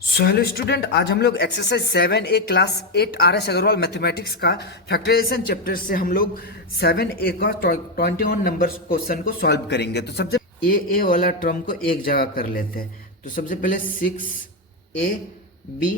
So hello student, आज हम लोग exercise 7A class 8 RS Agarwal mathematics का फैक्टराइजेशन चैप्टर से हम लोग 7A का 21 नंबर क्वेश्चन को सॉल्व करेंगे। तो सबसे ए वाला टर्म को एक जगह कर लेते हैं। तो सबसे पहले 6AB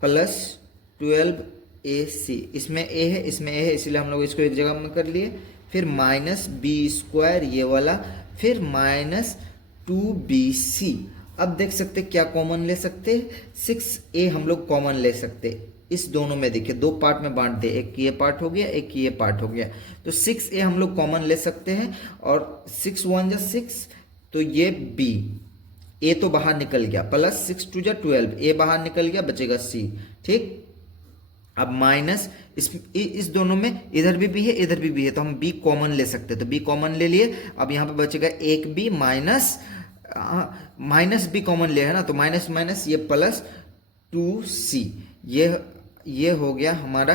प्लस 12AC, इसमें ए है इसमें ए है, इसलिए हम लोग इसको एक जगह में कर लिए। फिर माइनस बी स्क्वायर ये वाला, फिर माइनस 2BC। अब देख सकते क्या कॉमन ले सकते, 6A हम लोग कॉमन ले सकते। इस दोनों में देखिए दो पार्ट में बांट दे, एक ये पार्ट हो गया एक ये पार्ट हो गया। तो 6A हम लोग कॉमन ले सकते हैं और 6 1 जा 6, तो ये B, A तो बाहर निकल गया, प्लस 6 2 जा 12, A बाहर निकल गया, बचेगा C। ठीक, अब माइनस इस दोनों में इधर भी B है इधर भी B है, तो हम B कॉमन ले सकते हैं। तो B कॉमन ले लिए। अब यहाँ पे बचेगा एक B minus minus B common ले है ना, तो माइनस माइनस ये प्लस 2C, ये हो गया हमारा।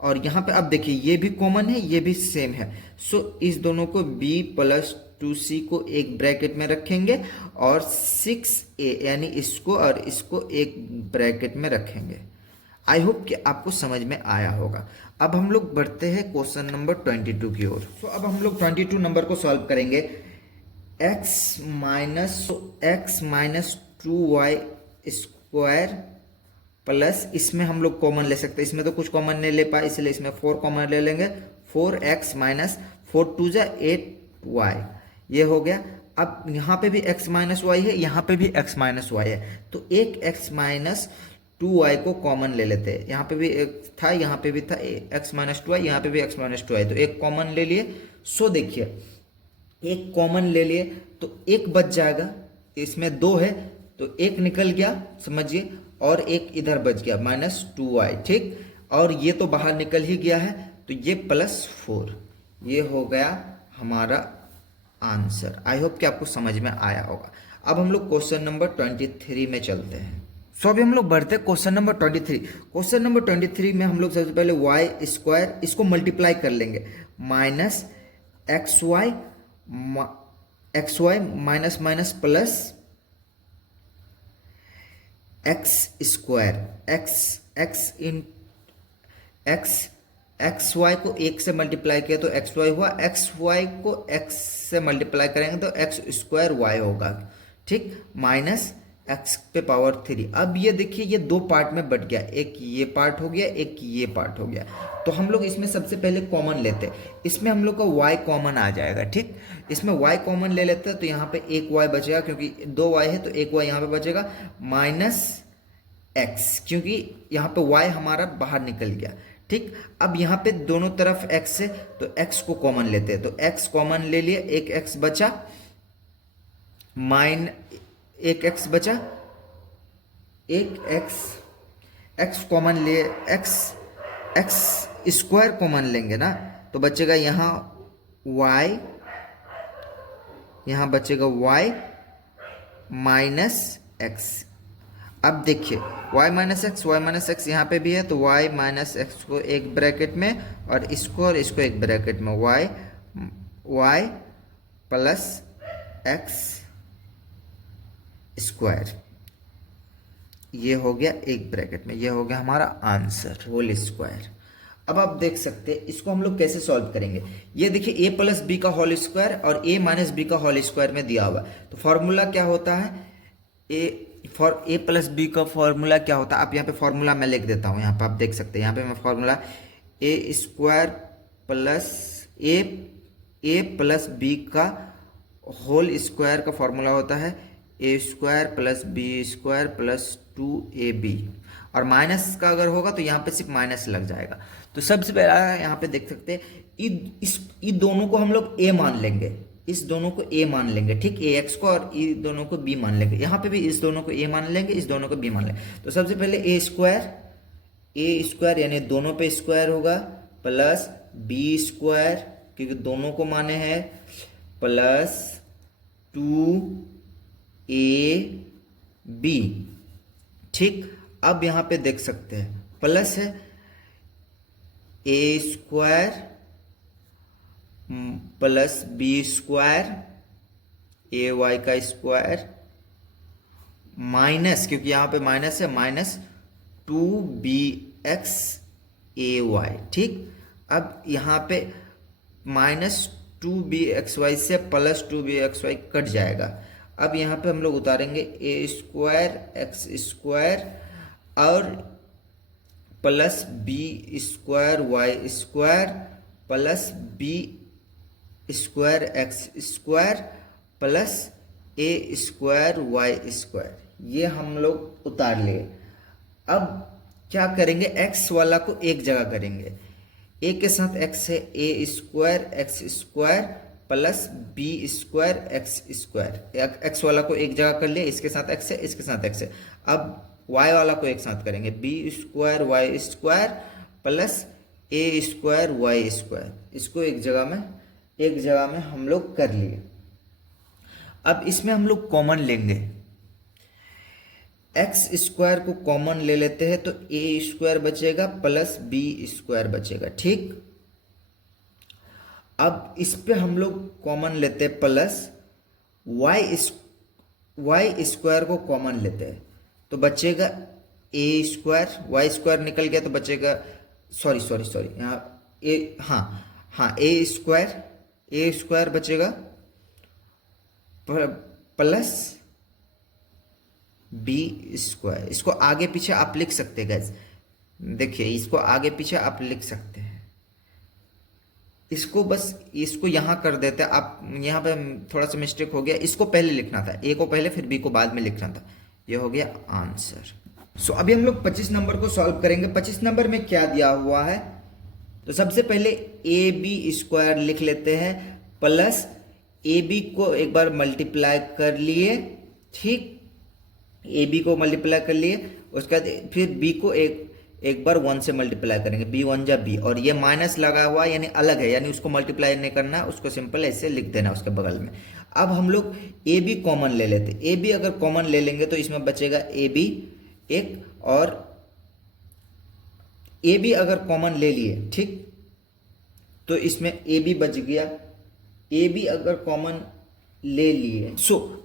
और यहाँ पे अब देखिए ये भी कॉमन है ये भी सेम है। सो इस दोनों को B प्लस 2C को एक ब्रैकेट में रखेंगे और 6A यानी इसको और इसको एक ब्रैकेट में रखेंगे। आई होप कि आपको समझ में आया होगा। अब हम लोग बढ़ते हैं क्वेश्चन नंबर 22 की ओर। सो अब हम लोग 22 नंबर को सॉल्व करेंगे। x minus 2y square plus, इसमें हम लोग कॉमन ले सकते हैं, इसमें तो कुछ कॉमन नहीं ले पाए इसलिए इसमें 4 कॉमन ले लेंगे। 4x माइनस 4 2 जा 8y, ये हो गया। अब यहाँ पे भी x माइनस वाई है यहाँ पे भी x माइनस वाई है, तो एक x माइनस 2y को कॉमन ले लेते हैं। यहाँ पे भी एक था यहाँ पे भी था x माइनस 2y, यहाँ पे भी x माइनस 2y, तो एक कॉमन ले लिए। सो देखिए एक कॉमन ले लिए तो एक बच जाएगा, इसमें दो है तो एक निकल गया समझिए, और एक इधर बच गया माइनस 2y। ठीक, और ये तो बाहर निकल ही गया है, तो ये प्लस 4, ये हो गया हमारा आंसर। आई होप कि आपको समझ में आया होगा। अब हम लोग क्वेश्चन नंबर 23 में चलते हैं। सो अभी हम लोग बढ़ते हैं क्वेश्चन नंबर 23। क्वेश्चन नंबर 23 में हम लोग सबसे पहले वाई स्क्वायर इसको मल्टीप्लाई कर लेंगे, minus X Y minus minus plus X square, X Y को एक से मल्टीप्लाई किया तो एक्स वाई हुआ, एक्स वाई को एक्स से मल्टीप्लाई करेंगे तो एक्स स्क्वायर वाई होगा। ठीक, माइनस एक्स पे पावर 3। अब ये देखिए ये दो पार्ट में बट गया, एक ये पार्ट हो गया एक ये पार्ट हो गया। तो हम लोग इसमें सबसे पहले कॉमन लेते हैं, इसमें हम लोग का y कॉमन आ जाएगा। ठीक, इसमें y कॉमन ले लेते हैं तो यहाँ पे एक y बचेगा, क्योंकि दो y है तो एक y यहाँ पे बचेगा, माइनस x, क्योंकि यहाँ पे y हमारा बाहर निकल गया। ठीक, अब यहाँ पे दोनों तरफ x है तो x को कॉमन लेते हैं, तो x कॉमन ले लिए, एक x बचा, एक x बचा, एक x कॉमन ले, x स्क्वायर कॉमन लेंगे ना, तो बचेगा यहाँ y, यहाँ बचेगा y माइनस x। अब देखिए y माइनस एक्स यहाँ पे भी है, तो y माइनस एक्स को एक ब्रैकेट में और इसको एक ब्रैकेट में, y प्लस एक्स स्क्वायर, ये हो गया एक ब्रैकेट में, ये हो गया हमारा आंसर होल स्क्वायर। अब आप देख सकते हैं इसको हम लोग कैसे सॉल्व करेंगे। ये देखिए a प्लस बी का होल स्क्वायर और a माइनस बी का होल स्क्वायर में दिया हुआ है, तो फॉर्मूला क्या होता है, a प्लस बी का फॉर्मूला क्या होता है, आप यहाँ पे फॉर्मूला मैं लिख देता हूँ, यहाँ पे आप देख सकते हैं, यहाँ पे मैं formula a square plus a plus B का होल स्क्वायर का फॉर्मूला होता है A square plus B square plus 2ab, और माइनस का अगर होगा तो यहाँ पे सिर्फ माइनस लग जाएगा। तो सबसे पहला यहाँ पे देख सकते हैं इस दोनों को हम लोग a मान लेंगे, इस दोनों को a मान लेंगे। ठीक, ax को, और इस दोनों को b मान लेंगे, यहाँ पे भी इस दोनों को a मान लेंगे इस दोनों को b मान लेंगे। तो सबसे पहले a स्क्वायर यानी दोनों पे स्क्वायर होगा, प्लस b स्क्वायर क्योंकि दोनों को माने हैं, प्लस 2ab। ठीक, अब यहाँ पे देख सकते हैं प्लस है a square plus B square, A Y का स्क्वायर माइनस, क्योंकि यहाँ पे माइनस है, माइनस 2bxay, ठीक। अब यहाँ पे -2bxy से +2bxy कट जाएगा। अब यहाँ पे हम लोग उतारेंगे a² x² और +b² y² +b² x² +a² y², ये हम लोग उतार लिए। अब क्या करेंगे, x वाला को एक जगह करेंगे, a के साथ x है, a² x² +b² x², x वाला को एक जगह कर लिए, इसके साथ x है, इसके साथ x है। अब y वाला को एक साथ करेंगे, b² y² +a² y², इसको एक जगह में हम लोग कर लिए। अब इसमें हम लोग कॉमन लेंगे, x² को कॉमन ले लेते हैं तो a² बचेगा +b² बचेगा, ठीक। अब इस पे हम लोग कॉमन लेते हैं प्लस y² को कॉमन लेते हैं तो बचेगा a², y² निकल गया तो बचेगा, सॉरी यहाँ a² बचेगा प्लस b²। इसको आगे पीछे आप लिख सकते हैं गाइस, देखिए इसको आगे पीछे आप लिख सकते हैं। इसको यहाँ कर देते हैं, आप यहाँ पे थोड़ा सा मिस्टेक हो गया, इसको पहले लिखना था, a को पहले फिर b को बाद में लिखना था, ये हो गया आंसर। सो अभी हम लोग 25 नंबर को सॉल्व करेंगे। 25 नंबर में क्या दिया हुआ है, तो सबसे पहले ab² लिख लेते हैं प्लस ab को एक बार मल्टीप्लाई कर लिए, ठीक, ab को मल्टीप्लाई कर लिए, उसके बाद फिर b को एक बार 1 से मल्टीप्लाई करेंगे, b1 जा b, और ये माइनस लगा हुआ यानी अलग है, यानी उसको मल्टीप्लाई नहीं करना, उसको सिंपल ऐसे लिख देना उसके बगल में। अब हम लोग ab कॉमन ले लेते, ab अगर कॉमन ले लेंगे तो इसमें बचेगा ab एक, और ab अगर कॉमन ले लिए, ठीक, तो इसमें ab बच गया, ab अगर कॉमन ले लिए,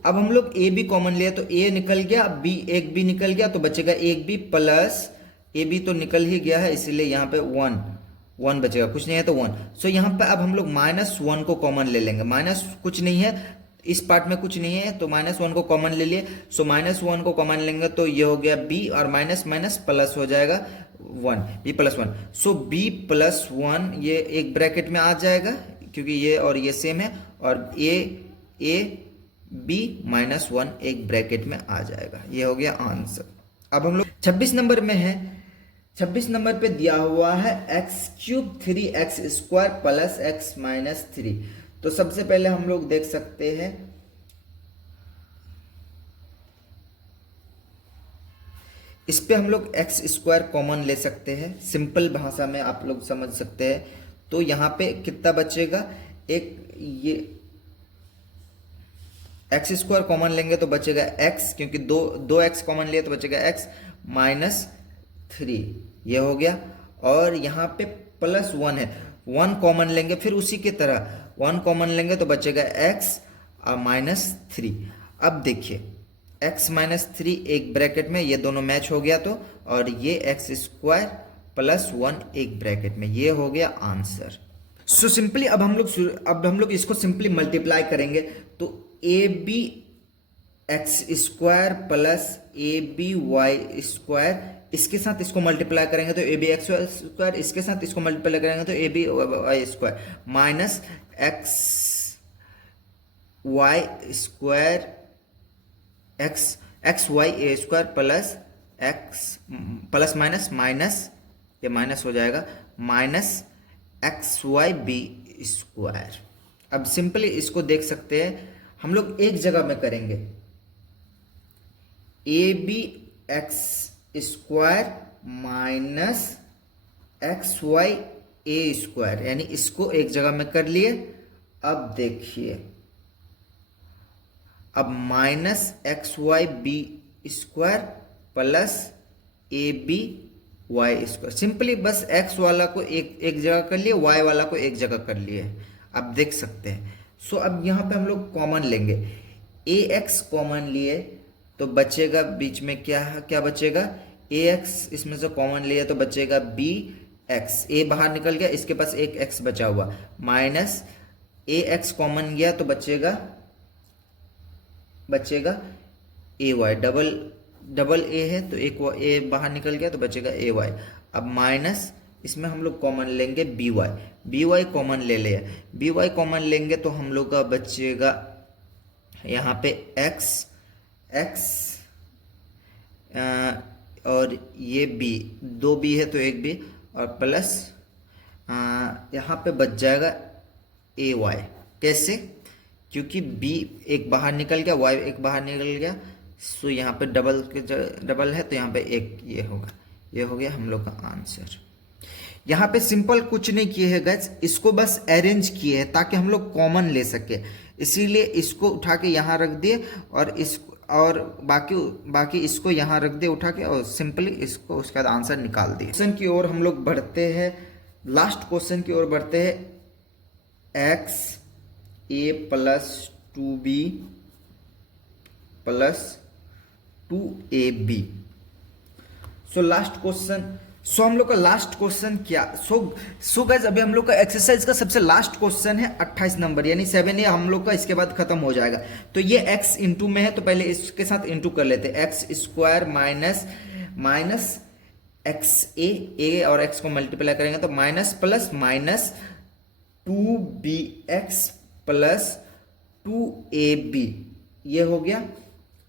अब हम लोग ab कॉमन लिए तो a निकल गया, b एक b निकल गया तो बचेगा एक b प्लस ab तो निकल ही गया है, इसीलिए यहाँ पे 1 बचेगा, कुछ नहीं है तो 1। यहाँ पे अब हम लोग -1 को कॉमन ले लेंगे, माइनस कुछ नहीं है इस पार्ट में, कुछ नहीं है तो -1 को कॉमन ले लिए, -1 को कॉमन लेंगे तो ये हो गया b और माइनस माइनस प्लस हो जाएगा 1, b + 1। b + 1 ये एक ब्रैकेट में आ जाएगा क्योंकि ये और ये सेम है, और b - 1 एक ब्रैकेट में आ जाएगा, ये हो गया आंसर। अब हम लोग 26 नंबर में है। 26 नंबर पे दिया हुआ है x³ 3x² + x - 3। तो सबसे पहले हम लोग देख सकते हैं, इस पे हम लोग x² कॉमन ले सकते हैं, सिंपल भाषा में आप लोग समझ सकते हैं। तो यहाँ पे कितना बचेगा, एक ये x² कॉमन लेंगे तो बचेगा x, क्योंकि दो x कॉमन लिए तो बचेगा x - 3, ये हो गया। और यहाँ पे +1 है, 1 कॉमन लेंगे, फिर उसी की तरह 1 कॉमन लेंगे तो बचेगा x -3। अब देखिए x - 3 एक ब्रैकेट में, ये दोनों मैच हो गया तो, और ये x² + 1 एक ब्रैकेट में, ये हो गया आंसर। सो सिंपली अब हम लोग इसको सिंपली मल्टीप्लाई करेंगे तो ab x² + ab y², इसके साथ इसको मल्टीप्लाई करेंगे तो ab x², इसके साथ इसको मल्टीप्लाई करेंगे तो ab y² minus x y² plus x plus minus ये माइनस हो जाएगा, माइनस xyb²। अब सिंपली इसको देख सकते हैं, हम लोग एक जगह में करेंगे, ab x² माइनस xya², यानी इसको एक जगह में कर लिए। अब देखिए, अब minus xyb² plus aby² simply बस x वाला को एक जगह कर लिए, y वाला को एक जगह कर लिए, आप देख सकते हैं। अब यहाँ पे हम लोग कॉमन लेंगे, ax कॉमन लिए तो बचेगा बीच में क्या क्या बचेगा, ए एक्स, इसमें से कॉमन लिया तो बचेगा बी एक्स, ए बाहर निकल गया, इसके पास एक एक्स बचा हुआ, माइनस ए एक्स कॉमन गया तो बचेगा ए वाई, डबल ए है तो एक ए बाहर निकल गया तो बचेगा ए वाई। अब माइनस इसमें हम लोग कॉमन लेंगे बी वाई कॉमन ले ले, बी वाई कॉमन लेंगे तो हम लोग का बचेगा यहाँ पे एक्स और ये बी, दो बी है तो एक बी, और प्लस यहाँ पे बच जाएगा ए वाई। कैसे, क्योंकि बी एक बाहर निकल गया, वाई एक बाहर निकल गया, सो यहाँ पे डबल है तो यहाँ पे एक ये होगा, ये हो गया हम लोग का आंसर। यहाँ पे सिंपल कुछ नहीं किए हैं गाइस, इसको बस अरेंज किए हैं ताकि हम लोग कॉमन ले सके, इसीलिए इसको उठा के यहाँ रख दिए और बाकी इसको यहाँ रख दिए उठा के, और सिंपली इसको उसके बाद आंसर निकाल दिए। क्वेश्चन की ओर हम लोग बढ़ते हैं, लास्ट क्वेश्चन की ओर बढ़ते हैं। X A plus 2b plus 2ab। So last question, so हम लोग का लास्ट क्वेश्चन क्या, सो गाइस अभी हम लोग का एक्सरसाइज का सबसे लास्ट क्वेश्चन है 28 नंबर, यानी 7A हम लोग का इसके बाद खत्म हो जाएगा। तो ये x इंटू में है तो पहले इसके साथ इंटू कर लेते हैं, एक्स स्क्वायर माइनस एक्स ए और x को मल्टीप्लाई करेंगे तो minus plus minus 2bx plus 2ab, ये हो गया।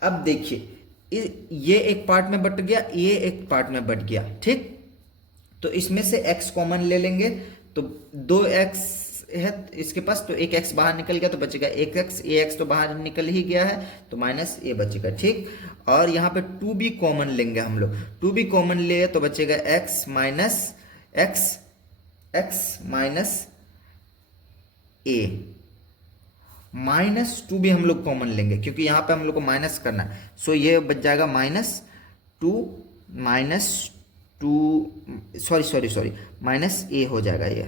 अब देखिए ये एक पार्ट में बट गया, ये एक पार्ट में बट गया, ठीक। तो इसमें से x कॉमन ले लेंगे तो 2x है इसके पास, तो एक x बाहर निकल गया तो बचेगा एक x, ए एक्स तो बाहर निकल ही गया है तो माइनस ए बचेगा, ठीक। और यहाँ पे 2b कॉमन लेंगे हम लोग, 2b कॉमन ले तो बचेगा x माइनस ए, माइनस 2b हम लोग कॉमन लेंगे क्योंकि यहाँ पे हम लोग को माइनस करना है, सो ये बच जाएगा माइनस माइनस ए हो जाएगा। ये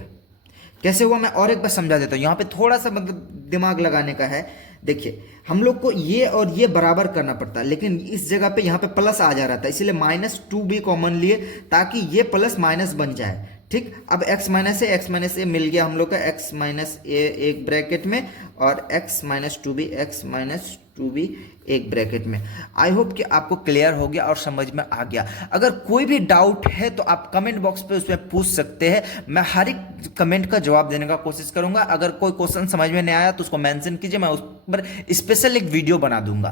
कैसे हुआ मैं और एक बार समझा देता हूँ, यहाँ पे थोड़ा सा मतलब दिमाग लगाने का है। देखिए हम लोग को ये और ये बराबर करना पड़ता है, लेकिन इस जगह पे यहाँ पे प्लस आ जा रहा था, इसलिए माइनस 2b कॉमन लिए ताकि ये प्लस माइनस बन जाए, ठीक। अब x माइनस ए मिल गया हम लोग का, x माइनस ए एक ब्रैकेट में और x माइनस 2b एक ब्रैकेट में। आई होप कि आपको क्लियर हो गया और समझ में आ गया। अगर कोई भी डाउट है तो आप कमेंट बॉक्स पे उसमें पूछ सकते हैं, मैं हर एक कमेंट का जवाब देने का कोशिश करूंगा। अगर कोई क्वेश्चन समझ में नहीं आया तो उसको मेंशन कीजिए, मैं उस पर स्पेशल एक वीडियो बना दूंगा।